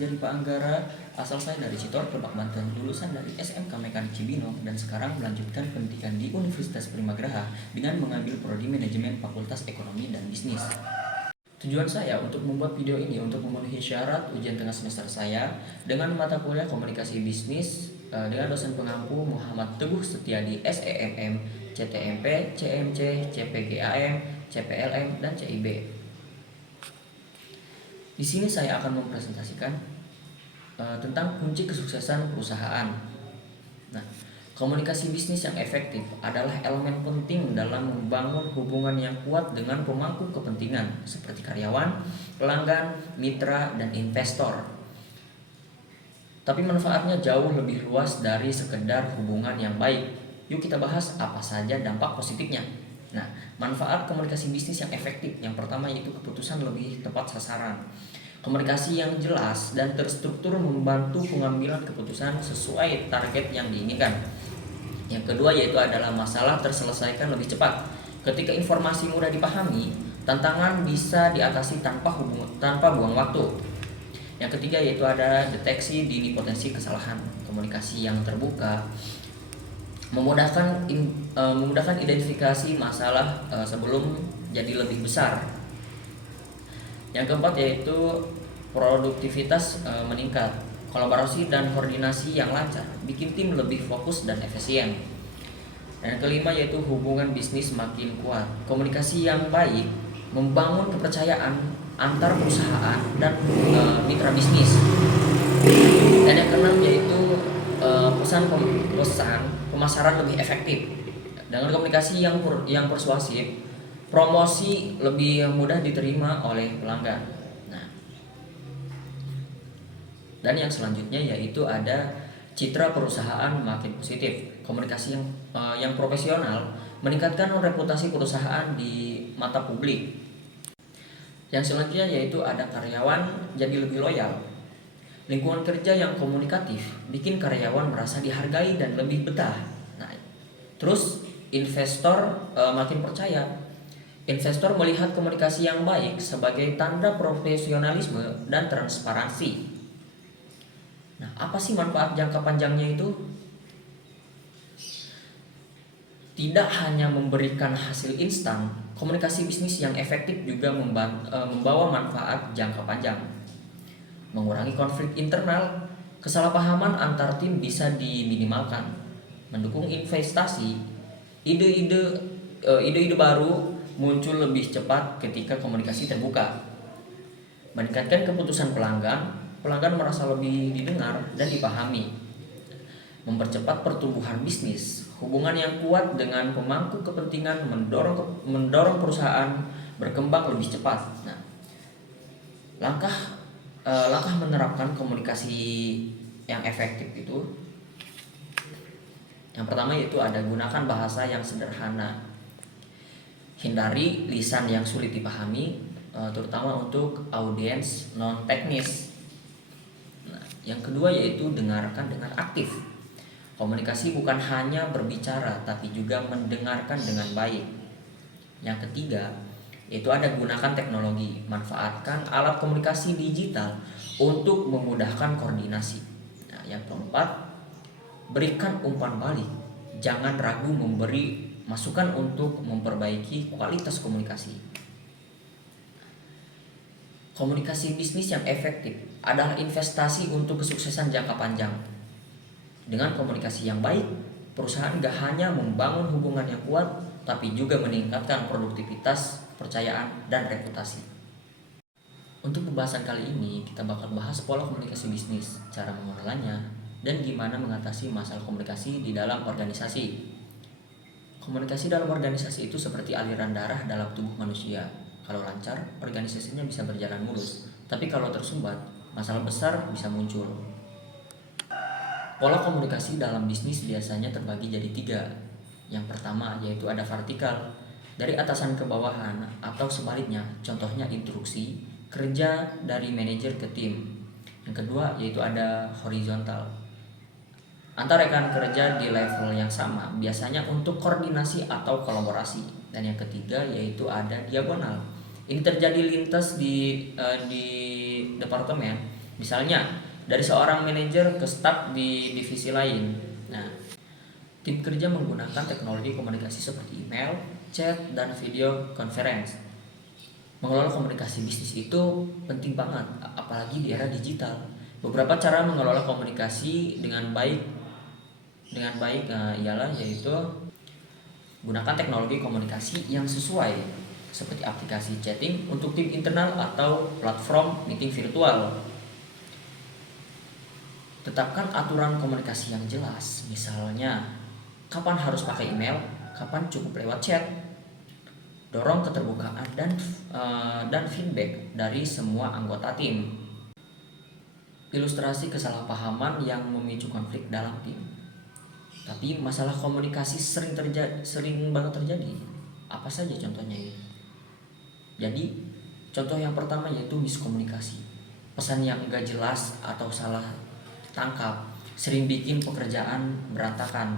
Wijari Pak Anggara, asal saya dari Citor, Lebak, Banten, lulusan dari SMK Mekanik Cibinong dan sekarang melanjutkan pendidikan di Universitas Primagraha dengan mengambil prodi manajemen Fakultas Ekonomi dan Bisnis. Tujuan saya untuk membuat video ini untuk memenuhi syarat ujian tengah semester saya dengan mata kuliah komunikasi bisnis dengan dosen pengampu Muhammad Teguh Setiadi SEMM, CTMP, CMC, CPGAM, CPLM, dan CIB. Di sini saya akan mempresentasikan tentang kunci kesuksesan perusahaan. Nah, komunikasi bisnis yang efektif adalah elemen penting dalam membangun hubungan yang kuat dengan pemangku kepentingan seperti karyawan, pelanggan, mitra, dan investor. Tapi manfaatnya jauh lebih luas dari sekedar hubungan yang baik. Yuk kita bahas apa saja dampak positifnya. Nah, manfaat komunikasi bisnis yang efektif. Yang pertama yaitu keputusan lebih tepat sasaran. Komunikasi yang jelas dan terstruktur membantu pengambilan keputusan sesuai target yang diinginkan. Yang kedua yaitu adalah masalah terselesaikan lebih cepat. Ketika informasi mudah dipahami, tantangan bisa diatasi tanpa buang waktu. Yang ketiga yaitu ada deteksi dini potensi kesalahan. Komunikasi yang terbuka memudahkan identifikasi masalah sebelum jadi lebih besar. Yang keempat yaitu produktivitas meningkat. Kolaborasi dan koordinasi yang lancar bikin tim lebih fokus dan efisien. Dan yang kelima yaitu hubungan bisnis makin kuat. Komunikasi yang baik membangun kepercayaan antar perusahaan dan mitra bisnis. Dan yang keenam yaitu pesan pemasaran lebih efektif. Dengan komunikasi yang persuasif, promosi lebih mudah diterima oleh pelanggan. Nah, dan yang selanjutnya yaitu ada citra perusahaan makin positif. Komunikasi yang profesional meningkatkan reputasi perusahaan di mata publik. Yang selanjutnya yaitu ada karyawan jadi lebih loyal. Lingkungan kerja yang komunikatif bikin karyawan merasa dihargai dan lebih betah. Nah, terus investor makin percaya. Investor melihat komunikasi yang baik sebagai tanda profesionalisme dan transparansi. Nah, apa sih manfaat jangka panjangnya itu? Tidak hanya memberikan hasil instan, komunikasi bisnis yang efektif juga membawa manfaat jangka panjang. Mengurangi konflik internal, kesalahpahaman antar tim bisa diminimalkan, mendukung investasi, ide-ide baru muncul lebih cepat ketika komunikasi terbuka. Meningkatkan keputusan pelanggan merasa lebih didengar dan dipahami. Mempercepat pertumbuhan bisnis. Hubungan yang kuat dengan pemangku kepentingan mendorong perusahaan berkembang lebih cepat. Nah, langkah menerapkan komunikasi yang efektif itu, yang pertama yaitu ada gunakan bahasa yang sederhana. Hindari lisan yang sulit dipahami, terutama untuk audiens non teknis. Nah, yang kedua yaitu dengarkan dengan aktif. Komunikasi bukan hanya berbicara tapi juga mendengarkan dengan baik. Yang ketiga yaitu ada gunakan teknologi. Manfaatkan alat komunikasi digital untuk memudahkan koordinasi. Nah, yang keempat, berikan umpan balik. Jangan ragu memberi masukan untuk memperbaiki kualitas komunikasi. Komunikasi bisnis yang efektif adalah investasi untuk kesuksesan jangka panjang. Dengan komunikasi yang baik, perusahaan gak hanya membangun hubungan yang kuat, tapi juga meningkatkan produktivitas, kepercayaan, dan reputasi. Untuk pembahasan kali ini, kita bakal bahas pola komunikasi bisnis, cara mengelolanya, dan gimana mengatasi masalah komunikasi di dalam organisasi. Komunikasi dalam organisasi itu seperti aliran darah dalam tubuh manusia. Kalau lancar, organisasinya bisa berjalan mulus. Tapi kalau tersumbat, masalah besar bisa muncul. Pola komunikasi dalam bisnis biasanya terbagi jadi 3. Yang pertama yaitu ada vertikal, dari atasan ke bawahan atau sebaliknya. Contohnya instruksi kerja dari manajer ke tim. Yang kedua yaitu ada horizontal, antar rekan kerja di level yang sama, biasanya untuk koordinasi atau kolaborasi. Dan yang ketiga yaitu ada diagonal. Ini terjadi lintas di departemen, Misalnya, dari seorang manajer ke staf di divisi lain. Nah, tim kerja menggunakan teknologi komunikasi seperti email, chat, dan video conference. Mengelola komunikasi bisnis itu penting banget, apalagi di era digital. Beberapa cara mengelola komunikasi dengan baik ialah yaitu gunakan teknologi komunikasi yang sesuai seperti aplikasi chatting untuk tim internal atau platform meeting virtual. Tetapkan aturan komunikasi yang jelas, misalnya kapan harus pakai email, kapan cukup lewat chat. Dorong keterbukaan dan feedback dari semua anggota tim. Ilustrasi kesalahpahaman yang memicu konflik dalam tim. Tapi masalah komunikasi sering banget terjadi. Apa saja contohnya ini? Jadi, contoh yang pertama yaitu miskomunikasi. Pesan yang enggak jelas atau salah tangkap sering bikin pekerjaan berantakan.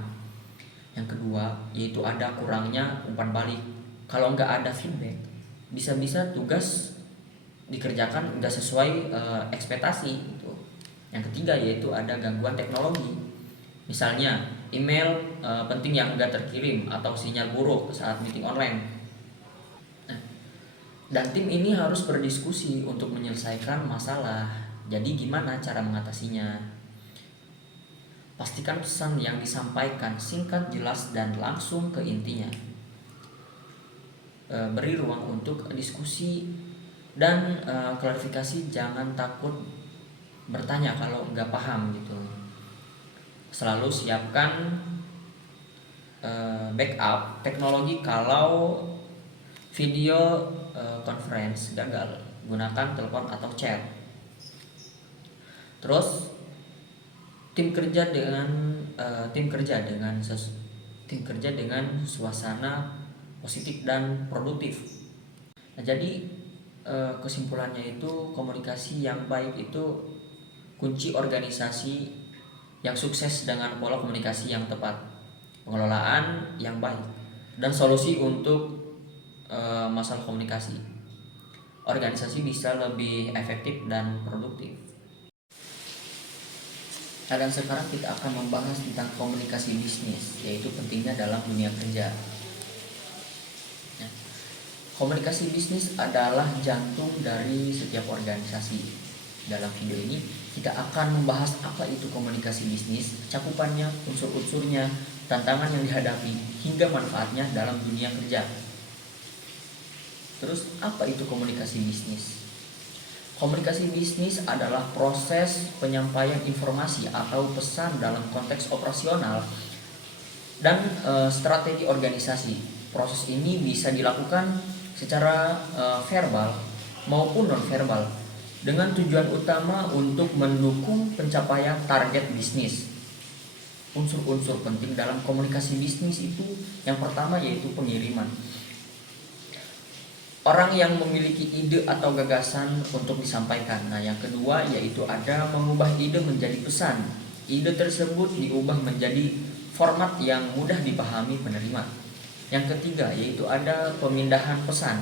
Yang kedua yaitu ada kurangnya umpan balik. Kalau nggak ada feedback, bisa-bisa tugas dikerjakan nggak sesuai ekspektasi gitu. Yang ketiga yaitu ada gangguan teknologi. Misalnya email penting yang nggak terkirim atau sinyal buruk saat meeting online. Nah, dan tim ini harus berdiskusi untuk menyelesaikan masalah. Jadi gimana cara mengatasinya? Pastikan pesan yang disampaikan singkat, jelas, dan langsung ke intinya. Beri ruang untuk diskusi dan klarifikasi. Jangan takut bertanya kalau nggak paham gitu. Selalu siapkan backup teknologi kalau video conference gagal. Gunakan telepon atau chat. Terus tim kerja dengan suasana positif dan produktif. Nah, jadi kesimpulannya itu komunikasi yang baik itu kunci organisasi yang sukses dengan pola komunikasi yang tepat, pengelolaan yang baik, dan solusi untuk masalah komunikasi. Organisasi bisa lebih efektif dan produktif. Nah, dan sekarang kita akan membahas tentang komunikasi bisnis, yaitu pentingnya dalam dunia kerja. Komunikasi bisnis adalah jantung dari setiap organisasi. Dalam video ini, kita akan membahas apa itu komunikasi bisnis, cakupannya, unsur-unsurnya, tantangan yang dihadapi, hingga manfaatnya dalam dunia kerja. Terus, apa itu komunikasi bisnis? Komunikasi bisnis adalah proses penyampaian informasi atau pesan dalam konteks operasional dan strategi organisasi. Proses ini bisa dilakukan secara verbal maupun non-verbal dengan tujuan utama untuk mendukung pencapaian target bisnis. Unsur-unsur penting dalam komunikasi bisnis itu yang pertama yaitu pengiriman. Orang yang memiliki ide atau gagasan untuk disampaikan. Nah, yang kedua yaitu ada mengubah ide menjadi pesan. Ide tersebut diubah menjadi format yang mudah dipahami penerima. Yang ketiga yaitu ada pemindahan pesan.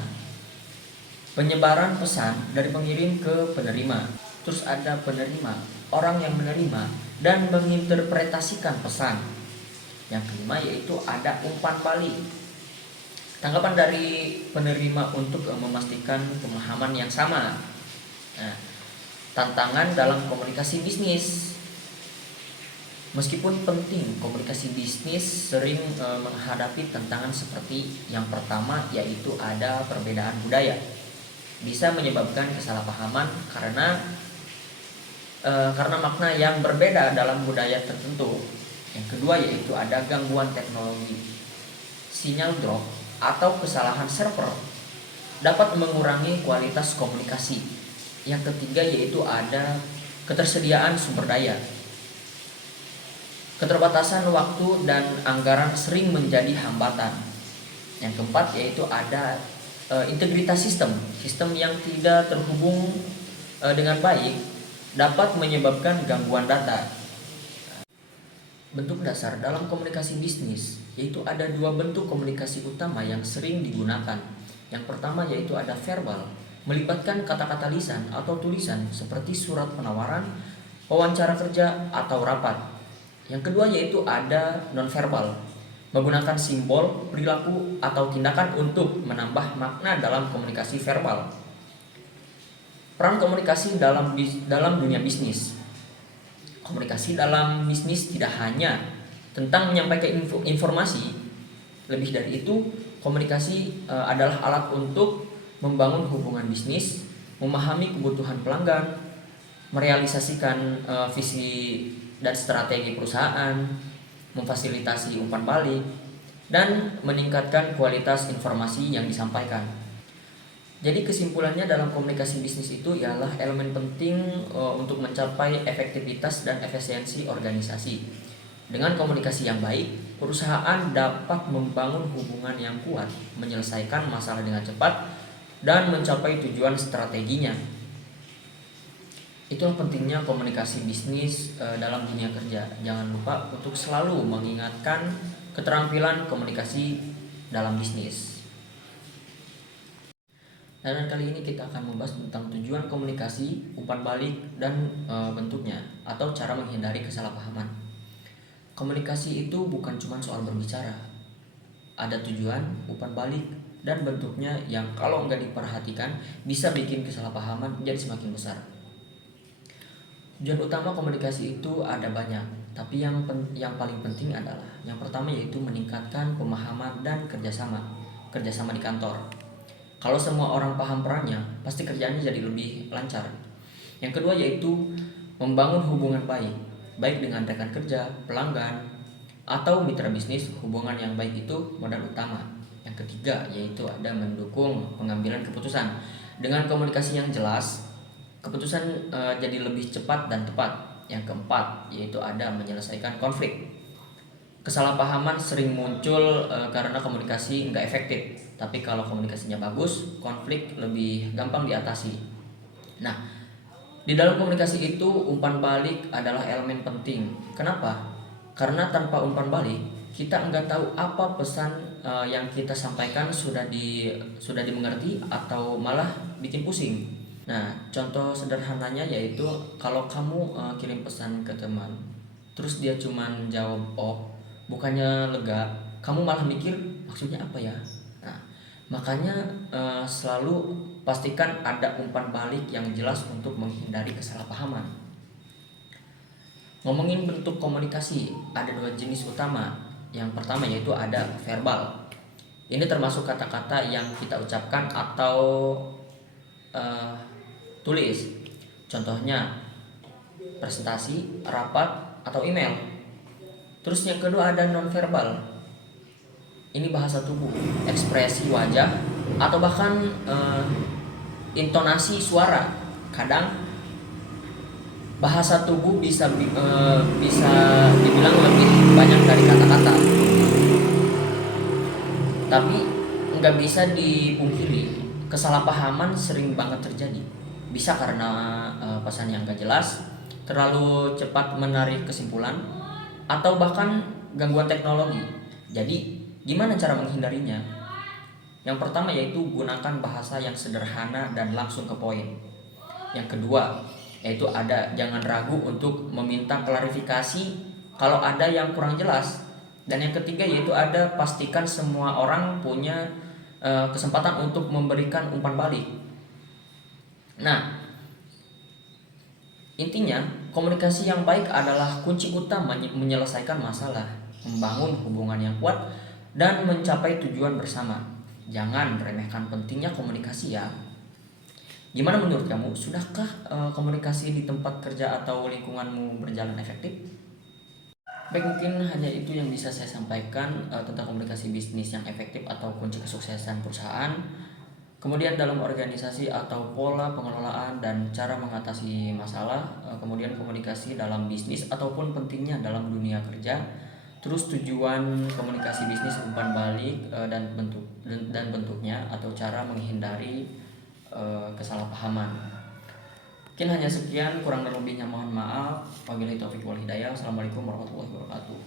Penyebaran pesan dari pengirim ke penerima. Terus ada penerima, orang yang menerima dan menginterpretasikan pesan. Yang kelima yaitu ada umpan balik. Tanggapan dari penerima untuk memastikan pemahaman yang sama. Nah, tantangan dalam komunikasi bisnis. Meskipun penting, komunikasi bisnis sering menghadapi tantangan seperti yang pertama yaitu ada perbedaan budaya. Bisa menyebabkan kesalahpahaman karena makna yang berbeda dalam budaya tertentu. Yang kedua yaitu ada gangguan teknologi. Sinyal drop atau kesalahan server dapat mengurangi kualitas komunikasi. Yang ketiga yaitu ada ketersediaan sumber daya. Keterbatasan waktu dan anggaran sering menjadi hambatan. Yang keempat yaitu ada integritas sistem yang tidak terhubung dengan baik dapat menyebabkan gangguan data. Bentuk dasar dalam komunikasi bisnis yaitu ada dua bentuk komunikasi utama yang sering digunakan. Yang pertama yaitu ada verbal. melibatkan kata-kata lisan atau tulisan seperti surat penawaran, wawancara kerja, atau rapat. Yang kedua yaitu ada nonverbal, menggunakan simbol, perilaku, atau tindakan untuk menambah makna dalam komunikasi verbal. Peran komunikasi dalam dunia bisnis. Komunikasi dalam bisnis tidak hanya tentang menyampaikan informasi, lebih dari itu, komunikasi adalah alat untuk membangun hubungan bisnis, memahami kebutuhan pelanggan, merealisasikan visi dan strategi perusahaan, memfasilitasi umpan balik, dan meningkatkan kualitas informasi yang disampaikan. Jadi kesimpulannya dalam komunikasi bisnis itu ialah elemen penting untuk mencapai efektivitas dan efisiensi organisasi. Dengan komunikasi yang baik, perusahaan dapat membangun hubungan yang kuat, menyelesaikan masalah dengan cepat, dan mencapai tujuan strateginya. Itulah pentingnya komunikasi bisnis dalam dunia kerja. Jangan lupa untuk selalu mengingatkan keterampilan komunikasi dalam bisnis. Dan kali ini kita akan membahas tentang tujuan komunikasi, umpan balik, dan bentuknya atau cara menghindari kesalahpahaman. Komunikasi itu bukan cuma soal berbicara. Ada tujuan, umpan balik, dan bentuknya yang kalau nggak diperhatikan bisa bikin kesalahpahaman jadi semakin besar. Tujuan utama komunikasi itu ada banyak, tapi yang paling penting adalah yang pertama yaitu meningkatkan pemahaman dan kerjasama di kantor. Kalau semua orang paham perannya, pasti kerjaannya jadi lebih lancar. Yang kedua yaitu membangun hubungan baik dengan rekan kerja, pelanggan, atau mitra bisnis. Hubungan yang baik itu modal utama. Yang ketiga yaitu ada mendukung pengambilan keputusan. Dengan komunikasi yang jelas, keputusan jadi lebih cepat dan tepat. Yang keempat yaitu ada menyelesaikan konflik. Kesalahpahaman sering muncul karena komunikasi nggak efektif. Tapi kalau komunikasinya bagus, konflik lebih gampang diatasi. Nah, di dalam komunikasi itu umpan balik adalah elemen penting. Kenapa? Karena tanpa umpan balik, kita nggak tahu apa pesan yang kita sampaikan sudah dimengerti atau malah bikin pusing. Nah, contoh sederhananya yaitu kalau kamu kirim pesan ke teman, terus dia cuman jawab oh, bukannya lega, kamu malah mikir maksudnya apa ya? Nah, makanya selalu pastikan ada umpan balik yang jelas untuk menghindari kesalahpahaman. Ngomongin bentuk komunikasi, ada dua jenis utama. Yang pertama yaitu ada verbal. Ini termasuk kata-kata yang kita ucapkan atau tulis. Contohnya presentasi, rapat, atau email. Terus yang kedua ada nonverbal. Ini bahasa tubuh, ekspresi wajah, atau bahkan intonasi suara. Kadang bahasa tubuh bisa dibilang lebih banyak dari kata-kata. Tapi nggak bisa dipungkiri, kesalahpahaman sering banget terjadi. Bisa karena pesan yang gak jelas, terlalu cepat menarik kesimpulan, atau bahkan gangguan teknologi. Jadi gimana cara menghindarinya? Yang pertama yaitu gunakan bahasa yang sederhana dan langsung ke poin. Yang kedua yaitu ada jangan ragu untuk meminta klarifikasi kalau ada yang kurang jelas. Dan yang ketiga yaitu ada pastikan semua orang punya kesempatan untuk memberikan umpan balik. Nah, intinya komunikasi yang baik adalah kunci utama menyelesaikan masalah, membangun hubungan yang kuat, dan mencapai tujuan bersama. Jangan remehkan pentingnya komunikasi ya. Gimana menurut kamu? Sudahkah komunikasi di tempat kerja atau lingkunganmu berjalan efektif? Baik, mungkin hanya itu yang bisa saya sampaikan tentang komunikasi bisnis yang efektif atau kunci kesuksesan perusahaan. Kemudian dalam organisasi atau pola pengelolaan dan cara mengatasi masalah, kemudian komunikasi dalam bisnis ataupun pentingnya dalam dunia kerja, terus tujuan komunikasi bisnis umpan balik dan bentuknya atau cara menghindari kesalahpahaman. Mungkin hanya sekian, kurang lebihnya mohon maaf. Wabillahi taufiq wal hidayah. Assalamualaikum warahmatullahi wabarakatuh.